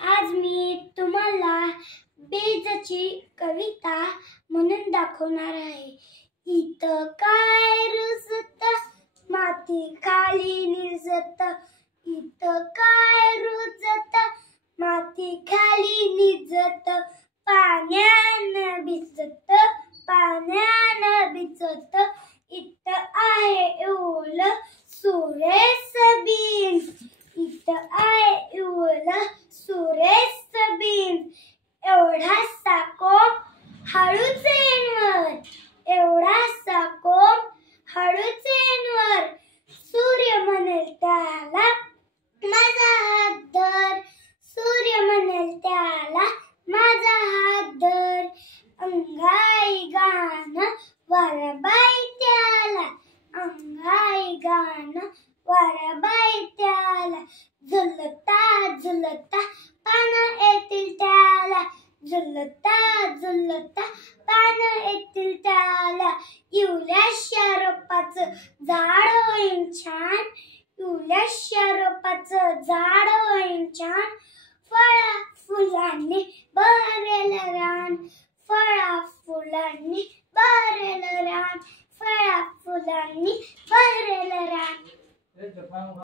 आज मी तुम्हाला बेजाची कविता म्हणून दाखवणार आहे। इथं काय रुजत माती खाली निजत, इथं काय रुजत माती खाली निजत, पाण्यानं भिजत पाण्यानं भिजत, इथं आहे ओलं सुरेश बीन, इथं आहे ओलं सुरेश बीन, एवढासा कोंब हळूच येनवर, एवढासा कोंब हळूच येनवर, सूर्य म्हणेल त्याला माझा हात धर, सूर्य म्हणेल त्याला माझा हात धर, अंगाई गाणं वाराबाई त्याला, अंगाई गाणं वाराबाई त्याला, झुलता झुलता पानं येतील त्याला, झुलता झुलता पानं येतील त्याला, इवल्याशा रोपाचं झाड होईन छान, इवल्याशा रोपाचं झाड होईन छान, फळा फुलांनी बहरेल रान, फळा